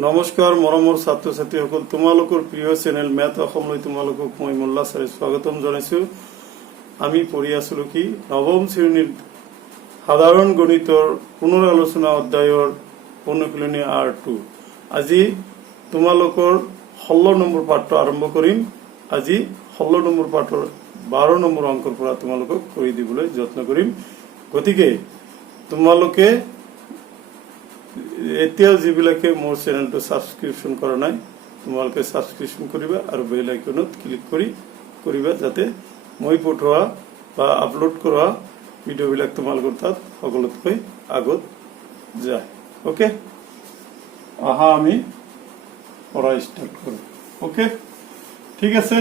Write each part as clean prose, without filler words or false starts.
নমস্কাৰ মৰমৰ ছাত্ৰ ছাত্ৰীসকল, তোমালোকৰ প্ৰিয় চেনেল মেথ অসমলৈ তোমালোকক মই মোল্লা ছাৰে স্বাগতম জনাইছো। আমি পঢ়ি আছিলো কি নৱম শ্ৰেণীৰ সাধাৰণ গণিতৰ পুনৰালোচনা অধ্যায়ৰ অনুশীলনী R2। আজি তোমালোকৰ 16 নম্বৰ পাঠটো আৰম্ভ কৰিম। আজি 16 নম্বৰ পাঠৰ 12 নম্বৰ অংকৰ পৰা তোমালোকক কৰি দিবলৈ যত্ন কৰিম। গতিকে তোমালোকে এতিয়াও যিবিলাকে মোৰ চেনেলটো সাবস্ক্ৰিপশ্যন কৰা নাই তোমালোকে সাবস্ক্ৰিপশ্যন কৰিবা আৰু বেল আইকনত ক্লিক কৰিবা যাতে মই পঠোৱা বা আপলোড কৰা ভিডিঅ'বিলাক তোমালোকৰ তাত সকলোতকৈ আগত যায়। ওকে, আহা আমি পঢ়া ষ্টাৰ্ট কৰোঁ। ওকে, ঠিক আছে।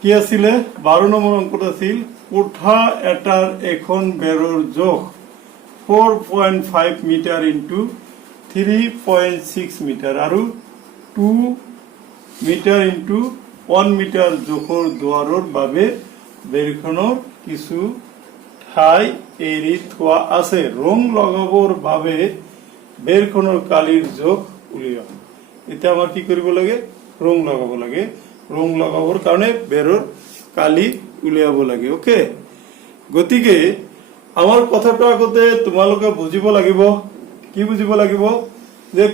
কি আছিলে 12 নম্বৰ অংকত আছিল কোঠা এটাৰ এখন বেৰৰ জোখ 4.5 মিটাৰ ইন্টু 3.6 মিটাৰ আৰু 2 মিটাৰ ইন্টু 1 মিটাৰ জোখৰ দুৱাৰৰ বাবে বেৰখনৰ কিছু ঠাই এৰি থোৱা আছে। ৰং লগাবৰ বাবে বেৰখনৰ কালিৰ জোখ উলিওৱা। এতিয়া আমাৰ কি কৰিব লাগে? ৰং লগাব লাগে। ৰং লগাবৰ কাৰণে বেৰৰ কালি উলিয়াব লাগে। ওকে, গতিকে আমার কথাটা আগতে তোমালোকে বুঝিব লাগিব। কি বুঝিব লাগিব? যে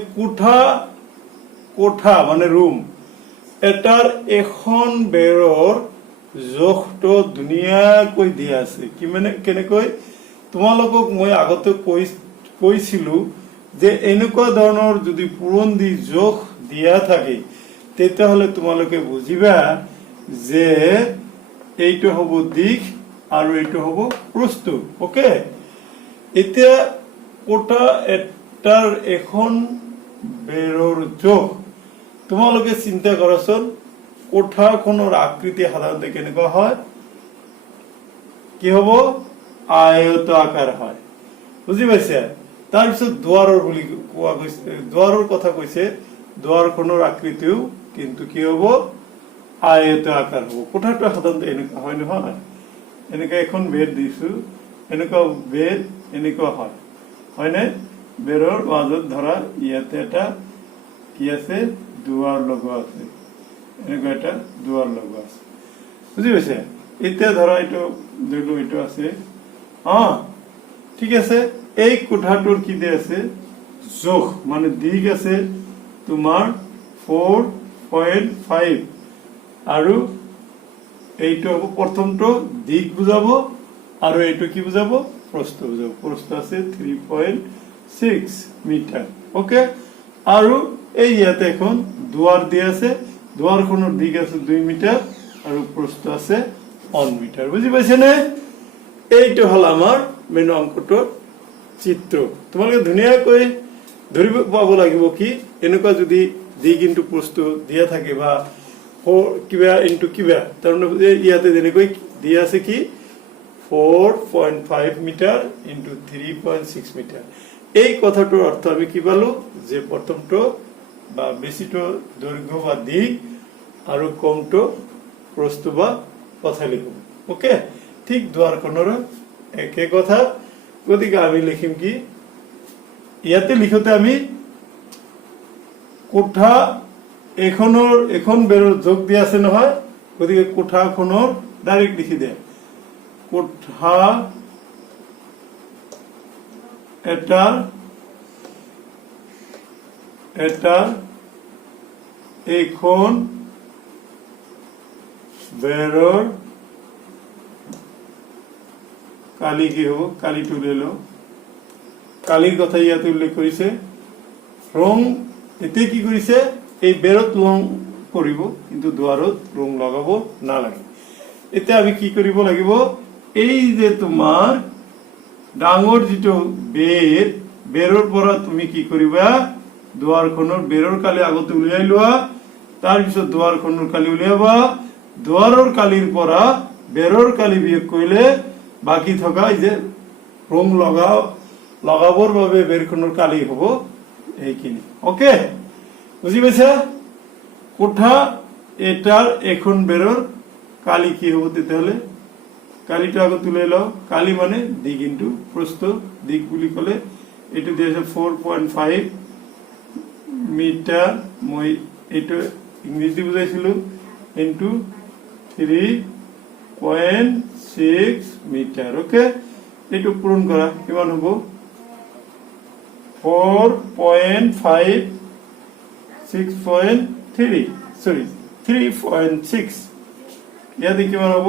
কোঠা মানে রুম এটার এখন বেৰৰ জোখটো ধুনীয়াকৈ দিয়া আছে। কি মানে কেনেকৈ? তোমালোকক মই আগতে কৈছিলো যে এনেকুৱা ধৰণৰ যদি পুৰন্দী জোখ দিয়া থাকে তেতিয়াহলে তোমালোকে বুজিবা যে এইটো হ'ব দিশ আৰু এইটো হ'ব প্ৰস্থ। ওকে, এতিয়া কোঠা এটাৰ এখন বেৰৰ জোখ তোমালোকে চিন্তা কৰাচোন, কোঠাখনৰ আকৃতি সাধাৰণতে কেনেকুৱা হয়? কি হ'ব? আয়ত আকাৰ হয়। বুজি পাইছে? তাৰপিছত দুৱাৰৰ বুলি কোৱা গৈছে, দুৱাৰৰ কথা কৈছে। দুৱাৰখনৰ আকৃতিও কিন্তু কি হ'ব? আয়ত আকাৰ হ'ব। কোঠাটো সাধাৰণতে এনেকুৱা হয় নহয়? এনেকা এখন বেৰ দিছো, এনেকুৱা বেৰ এনেকুৱা হয়, হয়নে? বেৰৰ মাজত ধৰা ইয়াতে এটা কি আছে? দুৱাৰ লগোৱা আছে। এনেকুৱা এটা দুৱাৰ লগোৱা আছে। বুজি পাইছে? এতিয়া ধৰা এইটো ধৰিলো এইটো আছে, ঠিক আছে। এই কোঠাটোৰ কি দিয়ে আছে? জোখ মানে দিশ আছে তোমাৰ 4.5 আৰু এইটো হ'ব প্ৰথমটো দিক বুজাব আৰু এইটো কি বুজাব? প্ৰস্থ বুজাব। প্ৰস্থ আছে 3.6 মিটাৰ। ওকে, আৰু এই ইয়াতে এখন দুৱাৰ দিয়া আছে। দুৱাৰখনৰ দিক আছে 2 মিটাৰ আৰু প্ৰস্থ আছে 1 মিটাৰ। বুজি পাইছে নে? এইটো হল আমাৰ মেইন অংকটোৰ চিত্ৰ। তোমালোকে ধুনীয়াকৈ ধৰিব পাব লাগিব কি এনেকুৱা যদি দিক ইন্টু প্ৰস্থ দিয়া থাকে বা কিবা ইন্টু কিবা, তাৰমানে ইয়াতে যেনেকৈ দিয়া আছে কি 4.5 মিটাৰ ইন্টু 3.6 মিটাৰ। এই কথাটোৰ অৰ্থ আমি কি পালো? যে প্ৰথমটো বা বেছিটো দৈৰ্ঘ্য বা দিক আৰু কমটো প্ৰস্থ বা কথা লিখো। ওকে, ঠিক দুৱাৰখনৰ একে কথা। গতিকে আমি লিখিম কি ইয়াতে লিখোতে আমি কোঠা এখন বেৰৰ যোগ দিয়া আছে নহয়, গতিকে কোঠাখনৰ ডাইৰেক্ট লিখি দে। কোঠা এটাৰ এখন বেৰৰ কালি কি হ'ব? কালিটো লৈ লওঁ। কালিৰ কথা ইয়াতে উল্লেখ কৰিছে। ৰং এতিয়া কি কৰিছে? এই বেৰত ৰং কৰিব কিন্তু দুৱাৰত ৰং লগাব নালাগে। এতিয়া আমি কি কৰিব লাগিব? এই যে তোমাৰ ডাঙৰ যিটো বেৰৰ পৰা তুমি কি কৰিবা? দুৱাৰখনৰ বেৰৰ কালি আগতে উলিয়াই লোৱা, তাৰপিছত দুৱাৰখনৰ কালি উলিয়াবা। দুৱাৰৰ কালিৰ পৰা বেৰৰ কালি বিয়োগ কৰিলে বাকী থকা এই যে ৰং লগাবৰ বাবে বেৰখনৰ কালি হ'ব এইখিনি। ওকে, বুজি পাইছা? কোঠা এটাৰ এখন বেৰৰ কালি কি হ'ব? তেতিয়াহলে কালিটো আগত তুলে লও। কালি মানে দিক ইন্টু প্রস্থ। দিক বুলি কলে এটু দিয়েছে 4.5 মিটাৰ মই এইটো ইংৰাজী বুজাইছিলো ইনটু 3.6 মিটাৰ ওকে এইটো পূৰণ কৰা কিমান হ'ব 4.5 6.3 sorry 3.6 ইয়াতে কিমান হ'ব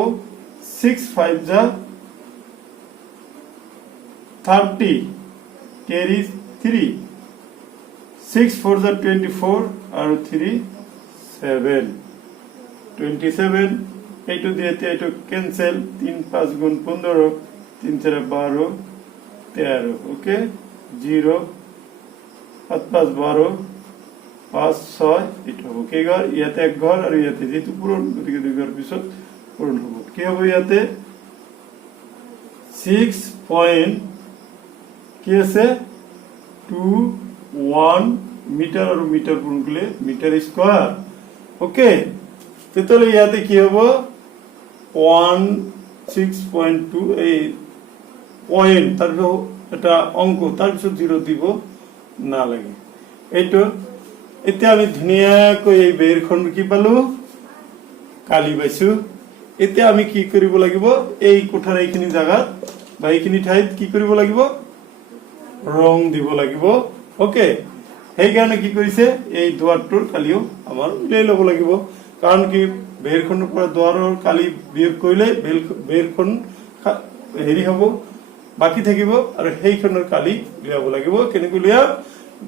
6 5 যা 30 carries 3 6 4 যা 24 আৰু 3 7 27 এইটো দিয়েতে এইটো ক্যান্সেল 3 5 গুণ 15 3 4 12 13 ওকে 0 7 5 12 5 6 এটা হবে কি ঘর ইয়াতে এক ঘর আর ইয়াতে যেহেতু পূরণ গতিকে দুই ঘর পিছত পূরণ হবে কি হবে ইয়াতে 6 পয়েন্ট কি আছে 21 মিটার আর মিটার পূরণ করলে মিটার স্কয়ার ওকে তাহলে ইয়াতে কি হবে 16.2 এই পয়েন্ট তারপর এটা অঙ্ক তার পিছত 0 দিব না লাগে এইটো এতিয়া আমি ধুনিয়াকৈ এই বেৰখন কি পালো কালি পাইছো এতিয়া আমি কি কৰিব লাগিব এই কোঠাৰ এইখিনি জায়গা বা এইখিনি ঠাইত কি কৰিব লাগিব ৰং দিব লাগিব ওকে এই কাৰণে কি কৰিছে এই দুৱাৰটোৰ কালিও আমাৰ উলাই ল'ব লাগিব কাৰণ কি বেৰখনৰ পৰা দুৱাৰৰ কালি বিয়োগ কৰিলে বেৰখন হেৰি হ'ব বাকি থাকিব আৰু সেইখনৰ কালি উলিয়াব লাগিব কেনেকৈ উলিয়াম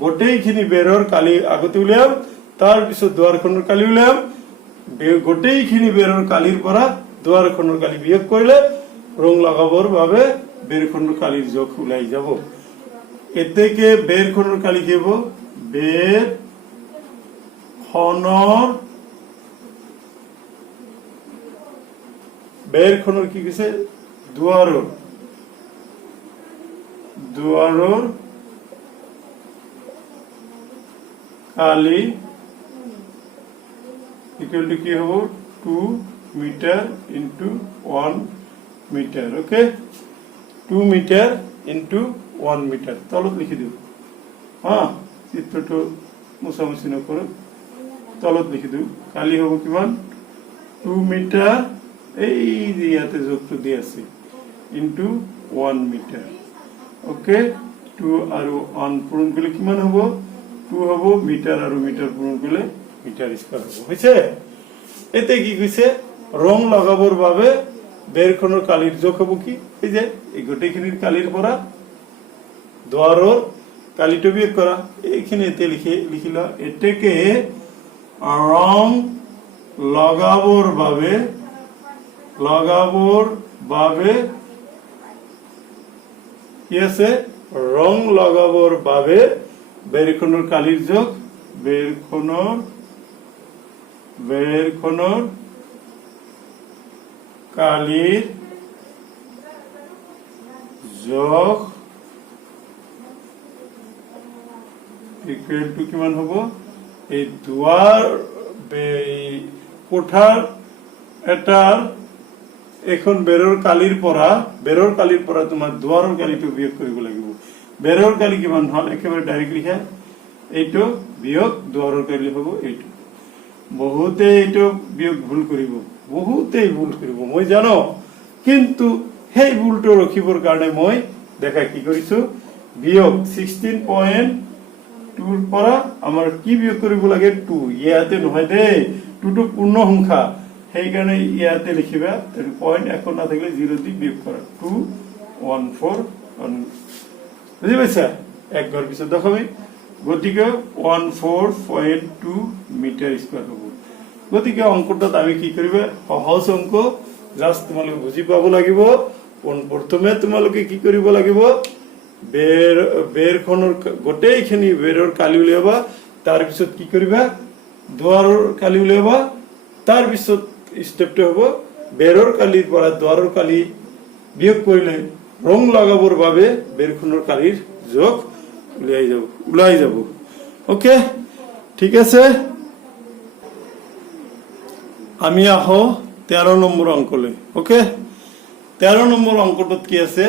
গোটেইখিনি বেৰৰ কালি আগতে উলিয়াম তাৰ পিছত দুৱাৰখনৰ কালি উলিয়াম গোটেইখিনি বেৰৰ কালিৰ পৰা দুৱাৰখনৰ কালি বিয়োগ কৰিলে ৰং লগাবৰ বাবে বেৰখনৰ কালিৰ জোখ ওলাই যাব এতেকে বেৰখনৰ কালি কি হ'ব বেৰখনৰ কি কৈছে দুৱাৰৰ কালি equal to কি হ'ব 2 metre into 1 metre okay 2 metre into 1 metre তলত লিখি দিও চিত্ৰটো মুছামুছি নকৰো তলত লিখি দিও কালি হ'ব কিমান 2 মিটাৰ এই যে ইয়াতে যোগটো দি আছে into 1 মিটাৰ ওকে 2 আৰু 1 পূৰণ কৰিলে কিমান হ'ব 2 হ'ব মিটাৰ আৰু মিটাৰ পূৰণ কৰিলে মিটাৰ স্কয়াৰ হ'ব হৈছে এতে কি কৈছে ৰং লগাবৰ বাবে বেৰখনৰ কালিৰ জোখ হ'ব কি এই যে এই গোটেইখিনিৰ কালিৰ পৰা দুৱাৰৰ কালিটো বিয়োগ কৰা এইখিনি এতে লিখিলা এতেকে ৰং লগাবৰ বাবে কি আছে ৰং লগাবৰ বাবে বেৰখনৰ কালিৰ জোখ বেৰখনৰ কালিৰ জোখ ইকুৱেল টু কিমান হ'ব এই দুৱাৰ কোঠাৰ এটাৰ এখন বেৰৰ কালিৰ পৰা তোমাৰ দুৱাৰৰ কালিটো বিয়োগ কৰিব লাগিব বেৰৰ কালি কিমান হল একেবাৰে ডাইৰেক্ট লিখা এইটো বিয়োগ দুৱাৰৰ কালি হ'ব এইটো বহুতে এইটো বিয়োগ ভুল কৰিব মই জানো কিন্তু সেই ভুলটো ৰখিবৰ কাৰণে মই দেখা কি কৰিছো বিয়োগ 16.2 ৰ পৰা আমাৰ কি বিয়োগ কৰিব লাগে 2 ইয়াতে নহয় দে 2 টো পূৰ্ণ সংখ্যা সেই কাৰণে ইয়াতে লিখিবা পয়েন্ট এখন না থাকিলে 0 দি বিয়োগ কৰা 214 বুঝি পাইছা এক ঘৰ পিছত দেখাবি গতিকে 14.2 মিটাৰ স্কয়াৰ হ'ব গতিকে অঙ্কটাত আমি কি কৰিবা সহজ অঙ্ক জাস্ট তোমালোকে বুজি পাব লাগিব প্ৰথমে তোমালোকে কি কৰিব লাগিব বেৰখনৰ গোটেইখিনি বেৰৰ কালি উলিয়াবা তাৰ পিছত কি কৰিবা দুৱাৰৰ কালি উলিয়াবা তাৰ পিছত স্টেপটো হ'ব বেৰৰ কালিৰ পৰা দুৱাৰৰ কালি বিয়োগ কৰিলে ৰং লগাবৰ বাবে বেৰখনৰ কালিৰ জোখ উলাই যাব ওকে ঠিক আছে আমি আহো 13 নম্বৰ অঙ্কলৈ ওকে 13 নম্বৰ অঙ্কটোত কি আছে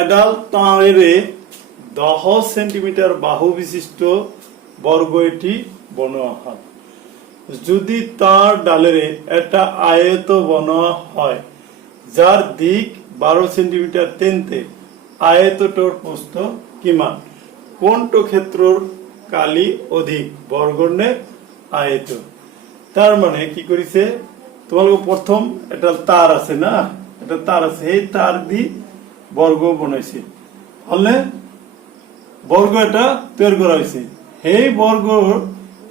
এডাল তাঁৰেৰে 10 সেন্টিমিটাৰ বাহু বিশিষ্ট বৰ্গ এটি বনোৱা হয় যদি তাৰ ডালেৰে এটা আয়ত বনোৱা হয় যাৰ দিক 12 সেন্টিমিটাৰ তেন্তে আয়তটোৰ প্ৰস্থ কিমান কোনটো ক্ষেত্ৰৰ কালি অধিক বৰ্গৰ নে আয়ত তাৰ মানে কি কৰিছে তোমালোক প্রথম এটা তার আছে না এটা তার আছে এই তার দি বর্গ বনাইছে হলে বর্গ এটা তৈরি করা হয়েছে সেই বৰ্গৰ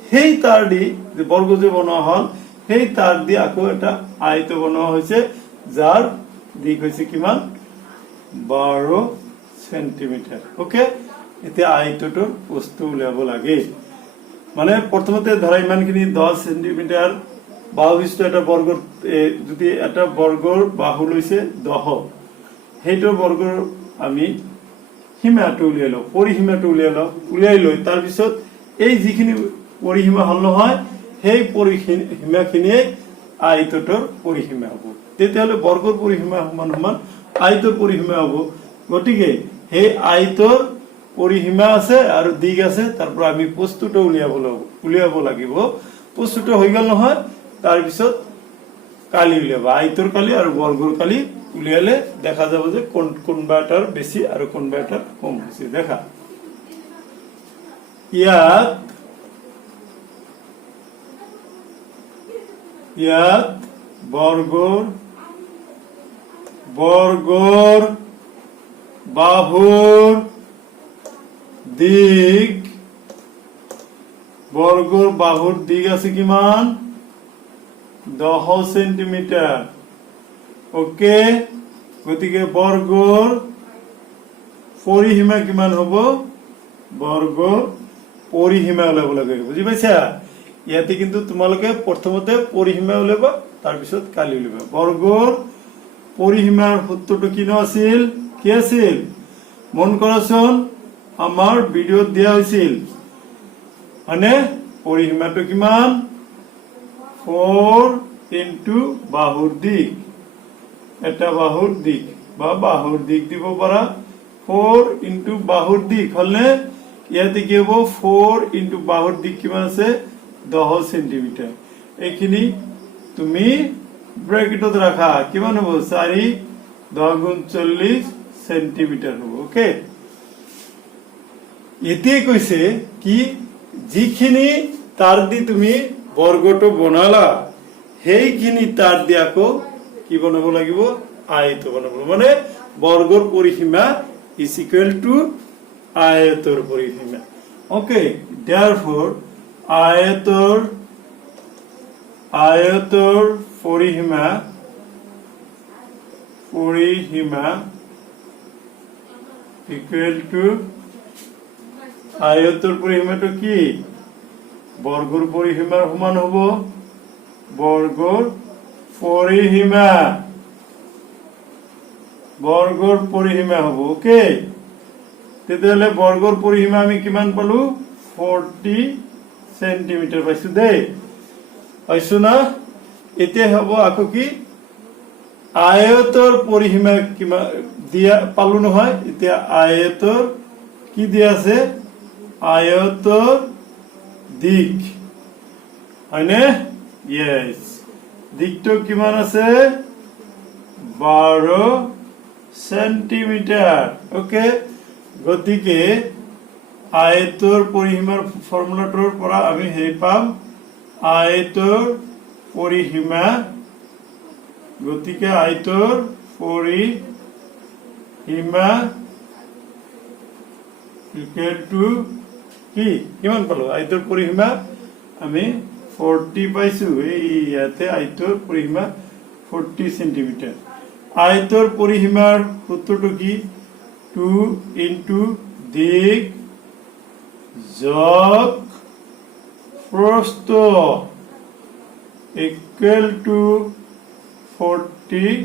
সেই তাৰ দি যে বৰ্গ যে বনোৱা হল সেই তাৰ দি আকৌ এটা আয়ত বনোৱা হৈছে যাৰ দিক হৈছে কিমান 12 সেন্টিমিটাৰ ওকে এতিয়া আয়তটোৰ বস্তু উলিয়াব লাগে মানে প্ৰথমতে ধৰা ইমানখিনি 10 সেন্টিমিটাৰ বাহু বিশিষ্ট এটা বৰ্গৰ যদি এটা বৰ্গৰ বাহু লৈছে 10 সেইটোৰ বৰ্গৰ আমি সীমাটো উলিয়াই লওঁ পৰিসীমাটো উলিয়াই লৈ তাৰ পিছত এই যিখিনি পৰিসীমা হল নহয় সেই পৰিসীমাখিনিয়ে আয়তটোৰ পৰিসীমা হ'ব তেতিয়াহ'লে বৰ্গৰ পৰিসীমা সমান সমান আয়তৰ পৰিসীমা হ'ব গতিকে সেই আয়তৰ পৰিসীমা আছে আৰু দিক আছে তাৰ পৰা আমি বস্তুটো উলিয়াব লাগিব বস্তুটো হৈ গ'ল নহয় তাৰ পিছত কালি উলিয়াব আয়তৰ কালি আৰু বৰ্গৰ কালি উলিয়ালে দেখা যাব যে কোনবা এটাৰ বেছি আৰু কোনবা এটাৰ কম হৈছে দেখা ইয়াত বৰ্গৰ বাহুৰ দিক আছে কিমান 10 সেন্টিমিটাৰ ওকে গতিকে বৰ্গৰ পৰিসীমা কিমান হ'ব বৰ্গৰ পৰিসীমা উলাব লাগে বুজি পাইছা ইয়াতে কিন্তু তোমালোকে প্ৰথমতে পৰিসীমা উলাবা তাৰ পিছত কালি উলাবা বৰ্গৰ পৰিসীমাৰ সূত্ৰটো কি আছিল মন কৰাচোন আমাৰ ভিডিঅ'ত দিয়া হৈছিল মানে পৰিসীমাটো কিমান 4 ইনটু বাহুৰ দিক এটা বাহুৰ দিক বা বাহুৰ দিক দিব পাৰা 4 ইনটু বাহুৰ দিক হলে ইয়াতে কি হ'ব 4 ইনটু বাহুৰ দিক কিমান আছে 10 সেন্টিমিটার এইখিনি তুমি ব্র্যাকেটত রাখা কিমান হ'ব 4 10 গুণ 40 সেন্টিমিটার হ'ব ওকে এতিয়া কৈছে কি যিখিনি তার দি তুমি বর্গটো বনালা সেইখিনি তার দি আকৌ কি বনাব লাগিব আয়ত বনাব মানে বৰ্গৰ পৰিসীমা is equal to আয়তৰ পৰিসীমা ওকে therefore আয়তৰ পৰিসীমা equal to আয়তৰ পৰিসীমাটো কি বৰ্গৰ পৰিসীমাৰ সমান হ'ব বৰ্গৰ পৰিসীমা হ'ব ওকে তেতিয়াহ'লে বৰ্গৰ পৰিসীমা আমি কিমান পালো 40 সেন্টিমিটাৰ পাইছো দেই পাইছো না এতিয়া হ'ব আকৌ কি আয়তৰ পৰিসীমা কিমান দিয়া পালো নহয় এতিয়া আয়তৰ কি দিয়া আছে আয়তৰ দিক হয়নে ইয়েস দিকটো কিমান আছে 12 সেন্টিমিটাৰ ওকে গতিকে আয়তৰ পৰিসীমাৰ ফৰ্মুলাটোৰ পৰা আমি হেই পাম আয়তৰ পৰিসীমা গতিকে আয়তৰ পৰিসীমা equal to কি কিমান পালো আয়তৰ পৰিসীমা আমি 40 পাইছো এই ইয়াতে আয়তৰ পৰিসীমা 40 সেন্টিমিটাৰ আয়তৰ পৰিসীমাৰ সূত্ৰটো কি 2 ইনটু দিক যোগ প্ৰস্থ equal to 40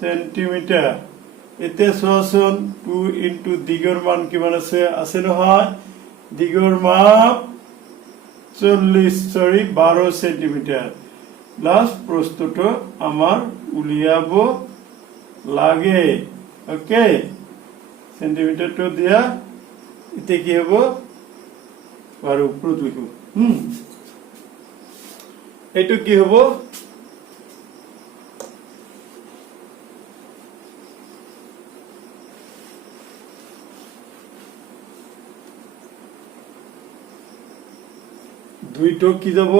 সেন্টিমিটাৰ এতে চোৱাচোন 2 ইনটু দিগৰ মান কিমান আছে নহয় দিগৰ মাপ 12 সেন্টিমিটাৰ প্লাস প্ৰস্থটো আমাৰ উলিয়াব লাগে ওকে সেন্টিমিটাৰটো দিয়া এতে কি হ'ব আৰু ওপৰত লিখো এইটো কি হ'ব দুইটো কি যাব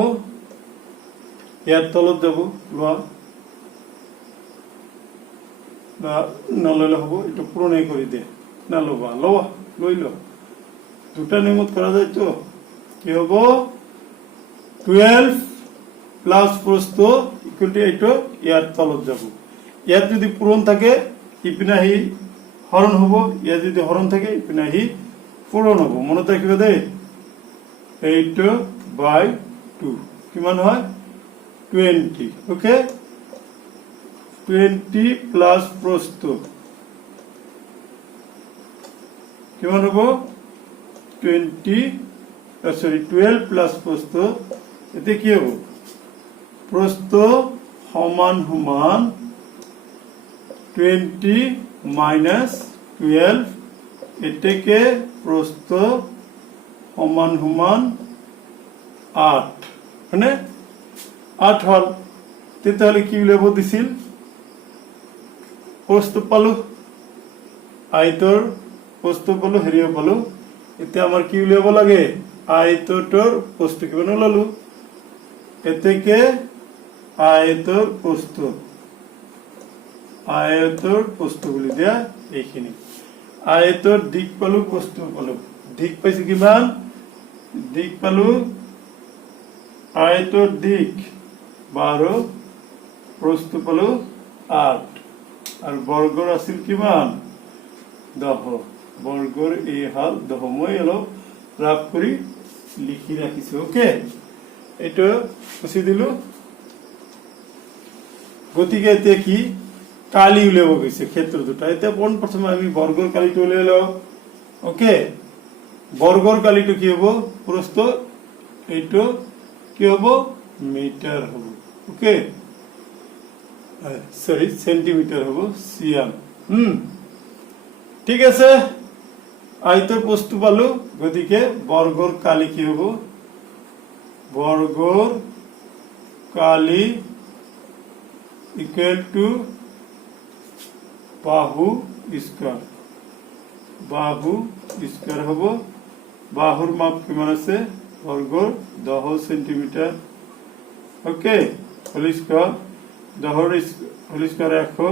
ইয়াৰ তলত যাব লোৱা নললে হ'ব এইটো পুৰণে কৰি দে নলবা লৱা লৈ ল দুটা নিয়মত কৰা যায় তো কি হ'ব 12 প্লাস প্ৰস্থ ইকুয়াল টু এইটো ইয়াৰ তলত যাব ইয়াত যদি পূৰণ থাকে ইপিনে আহি হৰণ হ'ব ইয়াত যদি হৰণ থাকে ইপিনে আহি পূৰণ হ'ব মনত ৰাখিবা দেই 8/2 কিমান হয় 20 ওকে 20 প্লাস প্রস্থ কিমান হ'ব 12 প্লাস প্রস্থ এতে কি হ'ব প্রস্থ সমান সমান 20 মাইনাস 12 এটাকে প্রস্থ সমান সমান 8 মানে 8 হল তেতিয়াহলে কি উলিয়াব দিছিল প্রস্থ পালো আয়তৰ প্ৰস্থ পালো হেৰিও পালো এতিয়া আমাৰ কি উলিয়াব লাগে আয়তটোৰ প্ৰস্থ কিমান ওলালো এতেকে আয়তৰ প্ৰস্থ বুলি দিয়া এইখিনি আয়তৰ দিক পালো প্ৰস্থ পালো দিক পাইছে কিমান দিক পালো আয়তৰ দিক 12 প্ৰস্থ পালো 8 আৰ বৰ্গৰ আছিল কিমান 10 বৰ্গৰ এই হাল 10 মই অলপ ৰাফ কৰি লিখি ৰাখিছো ওকে এটা মুছি দিলো গতিকে এতিয়া কি কালি উলিয়াব গৈছে ক্ষেত্ৰ দুটা এতিয়া কোন প্ৰথমে আমি বৰ্গৰ কালিটো উলিয়ালো ওকে বৰ্গৰ কালিটো কি হ'ব প্ৰস্থ এইটো কি হ'ব মিটাৰ হ'ব ওকে সরি সেন্টিমিটার হবো সিএম ঠিক আছে আয়তর বস্তু পালো গতিকে বর্গর কালি কি হবো বর্গর কালি ইকুয়াল টু বাহু স্কয়ার হবো বাহুর মাপ কিমান আছে বর্গর 10 সেন্টিমিটার ওকে হোল স্কয়ার দহর হোল স্কয়ার 100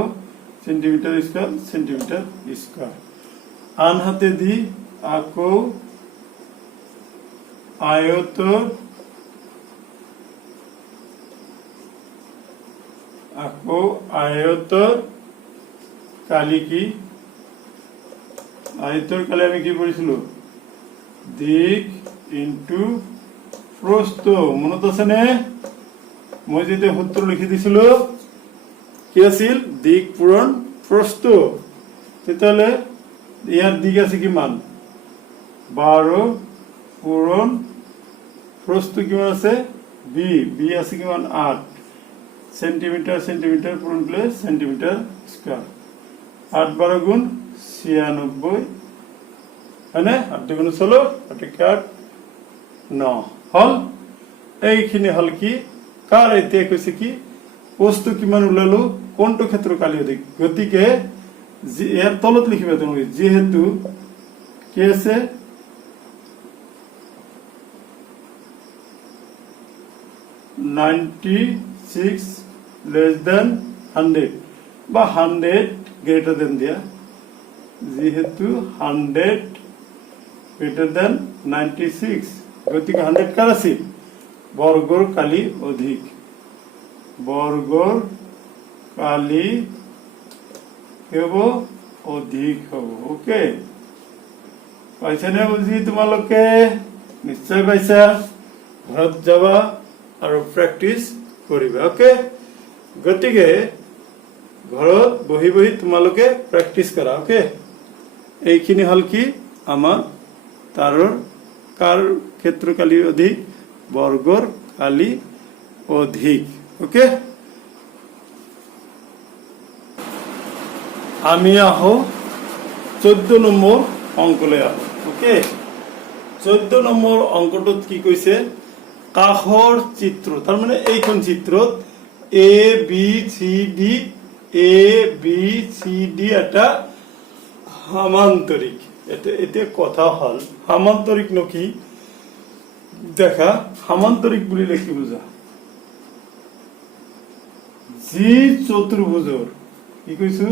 সেন্টিমিটার স্কয়ার আনহাতে দি আকৌ আয়তৰ কালি কি আয়তৰ কালি আমি কি পঢ়িছিলো দিক ইনটু প্রস্থ মনত আছে নে মই যেতে সূত্র লিখি দিছিলো কি আছিল দিক পূৰণ প্ৰস্থ তেতিয়ালে ইয়াৰ দিক আছে কিমান 12 পূৰণ প্রস্থ কিমান আছে বি আছে কিমান 8 সেন্টিমিটার পূরণ করলে সেন্টিমিটার স্কয়ার 8 12 গুণ 96 হয়নে 8 গুণ 16 8 9 হল এইখিনি হল কি কাৰ এতিয়া কৈছে কি বস্তু কিমান উলালো কোনটো ক্ষেত্ৰ কালি অধিক গতিকে ইয়াৰ তলত লিখিবা তুমি যেহেতু কি আছে (96 less than 100 বা 100 greater than দিয়া যেহেতু 100 greater than 96 গতিকে 100 কার আছে বর্গর কালি অধিক বর্গর কালি হব অধিক হব ওকে পাইছা নে বুঝি তোমালোকে নিশ্চয় পাইছা ঘৰত যাবা আৰু প্ৰেক্টিস কৰিবা ওকে গতিকে ঘৰত বহি বহি তোমালোকে প্ৰেক্টিস কৰা ওকে এইখিনি হল কি আমাৰ তাৰৰ কাৰ ক্ষেত্ৰ কালি অধিক বৰ্গৰ কালি অধিক ওকে আমি আহো 14 নম্বৰ অঙ্কলৈ আহো ওকে 14 নম্বৰ অংকটোত কি কৈছে কাখৰ চিত্ৰ তাৰ মানে এইখন চিত্ৰত এ বি সি ডি এটা সামান্তৰিক এটা কথা হল সামান্তৰিক ন কি দেখা সামান্তৰিক বুলিলে কি বুঝা যি চতুৰ্ভুজৰ কি কৈছো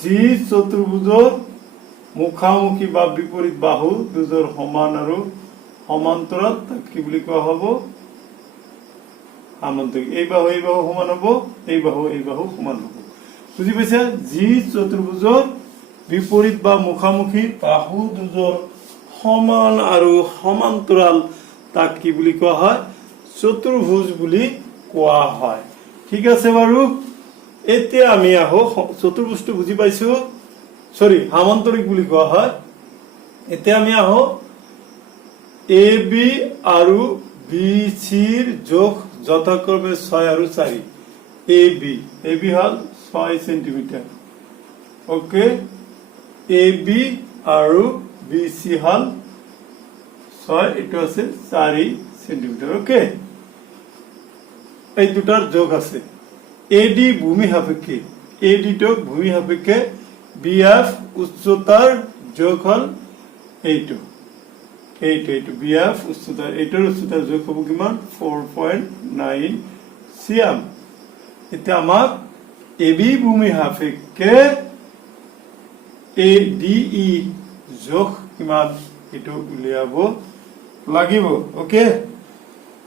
যি চতুৰ্ভুজৰ মুখামুখি বা বিপৰীত বাহু দুজৰ সমান আৰু সমান্তৰাল তাক কি বুলি কোৱা হ'ব সামান্তৰিক এই বাহু সমান হ'ব এই বাহু সমান হ'ব বুজি পাইছা যি চতুৰ্ভুজৰ বিপৰীত বা মুখামুখি বাহু দুজৰ সমান আৰু সমান্তৰাল তাক কি বুলি কোৱা হয় চতুৰ্ভুজ বুলি কোৱা হয় ঠিক আছে বাৰু এতিয়া আমি আহো চতুৰ্ভুজটো বুজি পাইছো সৰি সামান্তৰিক বুলি কোৱা হয় এতিয়া আমি আহো এ বি আৰু বি সিৰ যোগ যথাক্ৰমে 6 আৰু 4 A B hall 6 centimetre okay A B আৰু বি সি হল 6 এটো আছে 4 সেন্টিমিটাৰ ওকে এই দুটাৰ যোগ আছে এডি ভূমি সাপেক্ষে এডিটো ভূমি সাপেক্ষে বিএফ উচ্চতাৰ যোগ হল এইটো বিএফ উচ্চতাৰ এইটোৰ উচ্চতাৰ যোগ হ'ব কিমান 4.9 সিএম এতিয়া আমাক এবি ভূমি সাপেক্ষে এডিই যোগ কিমান এটো উলিয়াব লাগিব ওকে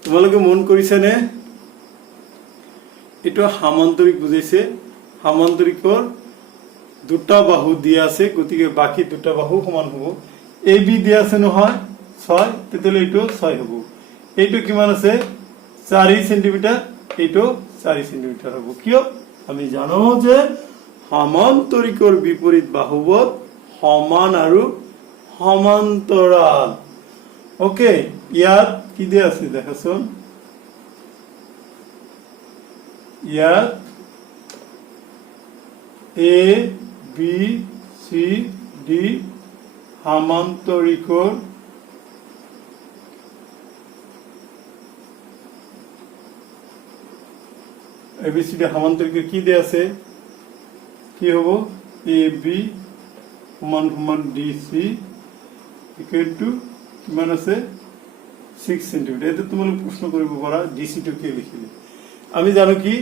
তোমালোকে মন কৰিছানে এটো সামান্তৰিক বুজাইছে সামান্তৰিকৰ দুটা বাহু দিয়া আছে গতিকে বাকি দুটা বাহু সমান হ'ব এ বি দিয়া আছে নহয় 6 তেতিয়ালে এটো 6 হ'ব এইটো কিমান আছে 4 সেন্টিমিটার এইটো 4 সেন্টিমিটার হ'ব কিয় আমি জানো যে সামান্তৰিকৰ বিপৰীত বাহুবোৰ সমান আৰু সমান্তৰাল ওকে ইয়াত কি দিয়া আছে দেখাছোন ইয়াত A B C D সামান্তৰিকৰ ABCD সামান্তৰিকৰ কি দিয়া আছে কি হ'ব এ বি সমান সমান ডি সি ইকুৱেল টু কিমান আছে 6 সেন্টিমিটাৰ এটা তোমালোক প্ৰশ্ন কৰিব পাৰা ডিসি টো কি লিখিলে আমি জানো কি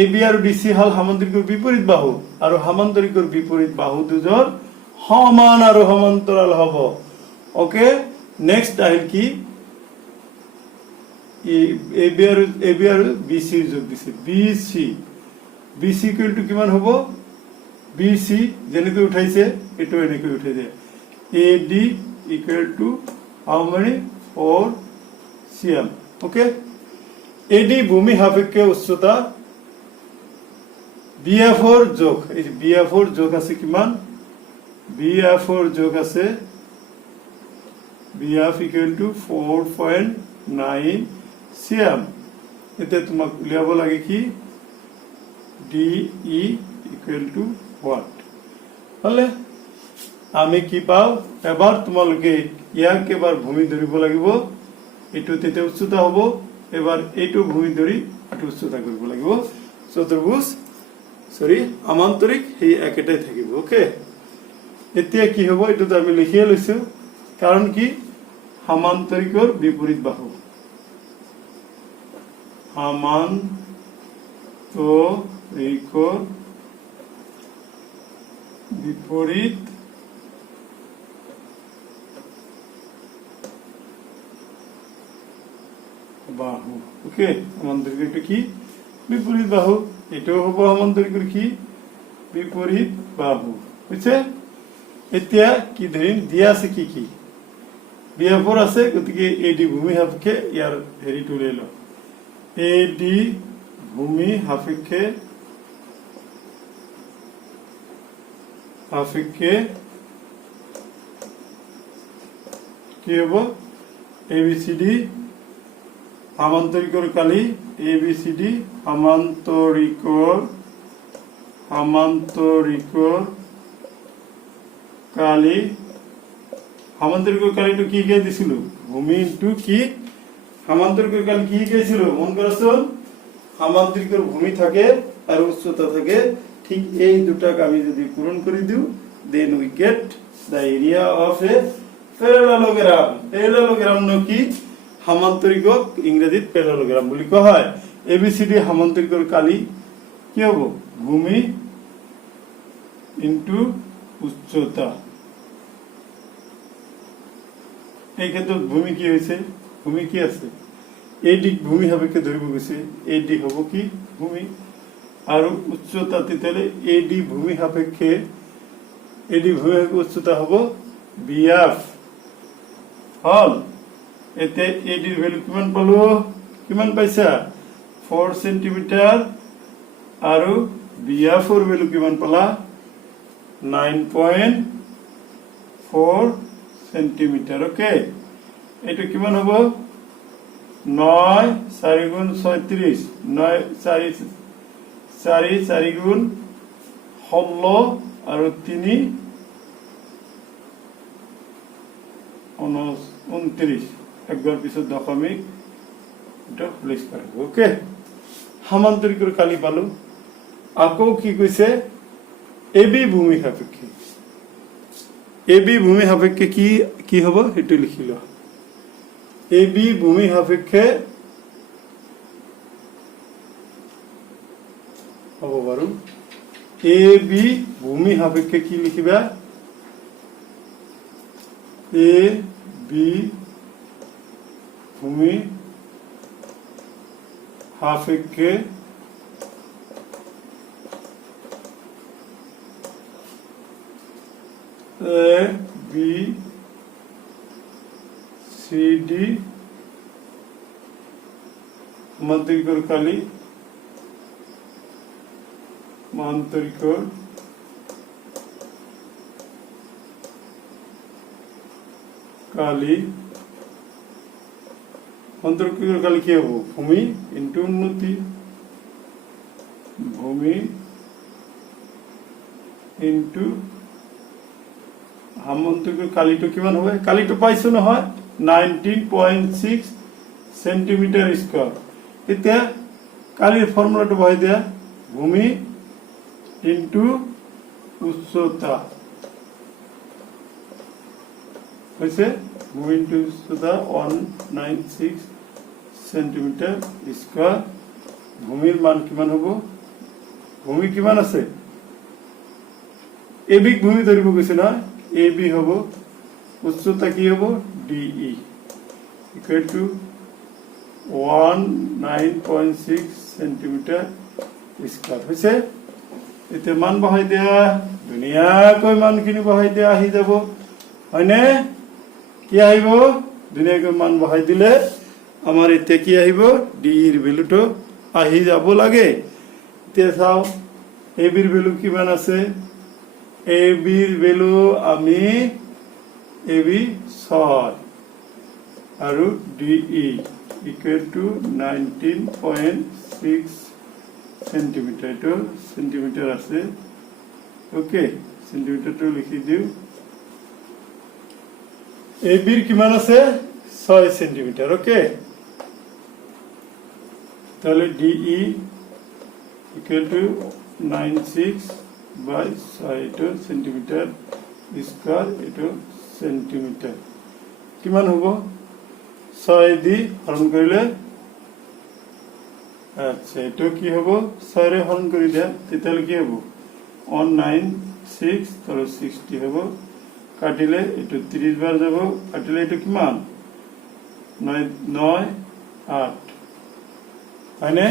এ বি আৰু ডিসি হল সামান্তৰিকৰ বিপৰীত বাহু আৰু সামান্তৰিকৰ বিপৰীত বাহু দুজৰ সমান আৰু সমান্তৰাল হ'ব ওকে নেক্সট আহিল কি এ বি আৰু বিসি যোগ দিছে বিসি ইকুৱেল টু কিমান হ'ব বিসি যেনেকৈ উঠাইছে এটো এনেকৈ উঠাই দিয়ে A D equal to how many 4 CM okay AD ভূমি সাপেক্ষে উচ্চতা বিএফ এর যোগ এই বিএফ এর যোগ আছে কিমান বিএফ এর যোগ আছে বিএফ ইকুয়াল টু 4.9 সিএম এতে তোমাক উলিয়াব লাগে কি D E equal to what হলে আমি কি পাও এবাৰ তোমালোকে ইয়াক এবাৰ ভূমি ধৰিব লাগিব এটো তেতে উচ্চতা হ'ব এবাৰ এইটো ভূমি ধৰি আটো উচ্চতা কৰিব লাগিব চতুৰ্ভুজ সরি সামান্তরিক এই একেটাই থাকিব ওকে এতিয়া কি হ'ব এটো তো আমি লিখিয়ে লৈছো কাৰণ কি সামান্তৰিকৰ বিপৰীত বাহু সামান্তৰিকৰ বিপৰীত বাহু ওকে সামান্তৰিকৰ এটো কি বিপৰীত বাহু এটো হ'ব সামান্তৰিকৰ কি বিপৰীত বাহু বুঝছে এতিয়া কি ধৰিম দিয়া আছে কি কি বিএফৰ আছে গতিকে এডি ভূমি সাপেক্ষে ইয়াৰ হেৰি তুলে ল এডি ভূমি সাপেক্ষে কি হ'ব এবিসিডি সামান্তৰিকৰ কালি এবিসিডি সামান্তৰিকৰ কালি সামান্তৰিকৰ কালিটো কি কে দিছিল ভূমি ইনটু কি সামান্তৰিকৰ কালি কি কেছিল মন কৰাচোন সামান্তৰিকৰ ভূমি থাকে আৰু উচ্চতা থাকে ঠিক এই দুটাক আমি যদি পূৰণ কৰি দিও then we get the area of a parallelogram parallelogram নো কি সামান্তরিকক ইংরেজিত প্যারালোগ্রাম বুলি কোৱা হয় এবিসিডি সামান্তৰিকৰ কালি কি হ'ব ভূমি ইনটু উচ্চতা এই ক্ষেত্ৰত ভূমি কি হৈছে ভূমি কি আছে এডি ভূমি সাপেক্ষে ধৰিব গৈছে এডি হ'ব কি ভূমি আৰু উচ্চতা তেতিয়ালে এডি ভূমি সাপেক্ষে এডি ভূমি উচ্চতা হ'ব বিএফ হল এতে এডিৰ ভ্যালু কিমান পালো কিমান পাইছা 4 সেন্টিমিটাৰ আৰু বিএফ ৰ ভ্যালু কিমান পালা 9.4 সেন্টিমিটার ওকে এটা কিমান হ'ব 9 4 গুণ 36 9 4 4 গুণ 16 আৰু 3 29 একবাৰ পিছত দশমিক এটা প্লেস কৰিব ওকে সামান্তৰিকৰ কালি পালো আকৌ কি কৈছে এবি ভূমি সাপেক্ষে এবি ভূমি সাপেক্ষে কি কি হ'ব এটো লিখি ল এবি ভূমি সাপেক্ষে হ'ব বাৰু এবি ভূমি সাপেক্ষে কি লিখিবা এ বি ভূমি সাপেক্ষে A B C D সামান্তৰিকৰ কালি সামান্তৰিকৰ কালি সামান্তৰিকৰ কালি কি হ'ব ভূমি ইনটু উন্নতি ভূমি ইনটু সামান্তৰিকৰ কালিটো কিমান হবে কালিটো পাইছো নহয় 19.6 সেন্টিমিটাৰ স্কয়াৰ এতিয়া কালিৰ ফর্মুলাটো বহাই দিয়া ভূমি ইনটু উচ্চতা হৈছে ভূমি ইনটু উচ্চতা 196 সেন্টিমিটার স্কয়ার ভূমিৰ মান কিমান হ'ব ভূমি কিমান আছে এবিক ভূমি ধৰিব গৈছে না এবি হ'ব উচ্চতা কি হ'ব DE equal to 19.6 centimetre square হৈছে এতিয়া মান বহাই দিয়া ধুনীয়াকৈ মানখিনি বহাই দিয়া আহি যাব হয়নে কি আহিব ধুনীয়াকৈ মান বহাই দিলে আমাৰ এতিয়া কি আহিব ডি এৰ ভ্যালুটো আহি যাব লাগে এতিয়া চাও এবিৰ ভ্যালু কিমান আছে এবিৰ ভ্যালু আমি এবি 6 আৰু ডিই ইকুয়াল টু 19.6 সেন্টিমিটাৰ তো সেন্টিমিটাৰ আছে ওকে সেন্টিমিটাৰটো লিখি দিও এবিৰ কিমান আছে 6 সেন্টিমিটার ওকে তাহলে DE equal to 96 by 6 centimetre square এটো সেন্টিমিটার কিমান হ'ব 6 দি হৰণ কৰিলে আচ্ছা এটো কি হ'ব 6 ৰে হৰণ কৰি দিয়া তেতিয়ালে কি হ'ব 196 तर 60 হ'ব কাটিলে এটো 30 বাৰ যাব কাটিলে এটো কিমান 9 9 8 হয়নে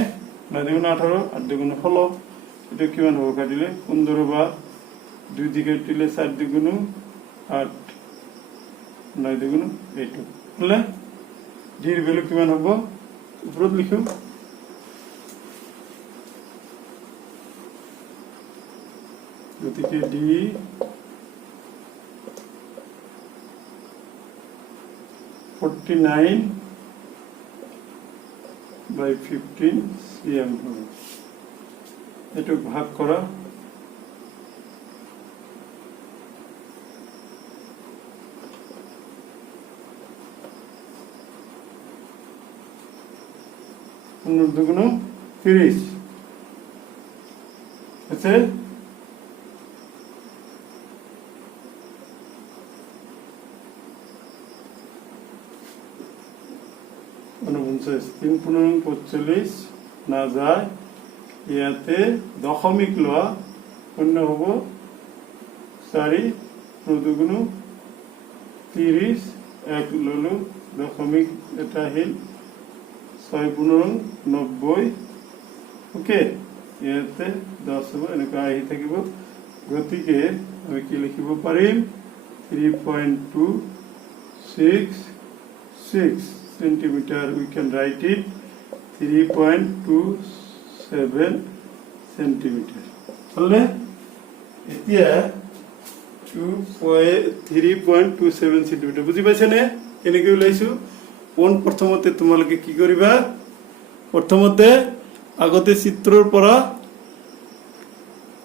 9 দুগুণ 18 8 দুগুণ 16 এটো কিমান হ'ব কাটিলে 15 বাৰ 2 দিকে কাটিলে 4 দুগুণ 8 9 দুগুণ 8 হলে ডিৰ ভ্যালু কিমান হ'ব ওপৰত লিখো গতিকে ডি 49 by 15 cm হবে এটো ভাগ করা 15 দুগুণ 30 আছে। ঊনপঞ্চাশ 3 15 45 না যায়, ইয়াতে দশমিক লোৱা শূন্য হব 4 দুগুণ 30 1 ললো দশমিক এটা আহিল 6 15 90 ওকে ইয়াতে 10 হব এনেকৈ আহি থাকিব। গতিকে আমি কি লিখিব পাৰিম 3.266 centimeter. We can write it 3.27 centimeter. হলে এতিয়া 3.27 centimeter বুজি পাইছে নে কেনেকৈ ওলাইছো। কোন প্ৰথমতে তোমালোকে কি কৰিবা, প্ৰথমতে আগতে চিত্ৰৰ পৰা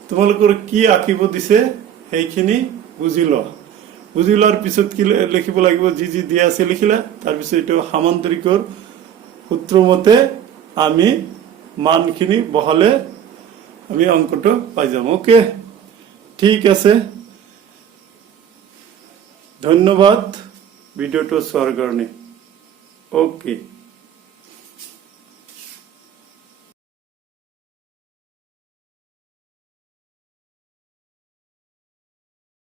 তোমালোকৰ কি আঁকিব দিছে সেইখিনি বুজি লোৱা। বুজি লোৱাৰ পিছত কি লিখিব লাগিব, যি যি দিয়া আছে লিখিলা, তাৰপিছত এইটো সামান্তৰিকৰ সূত্ৰ মতে আমি মানখিনি বহালে আমি অংকটো পাই যাম। ওকে ঠিক আছে, ধন্যবাদ ভিডিওটো চোৱাৰ কাৰণে। ওকে।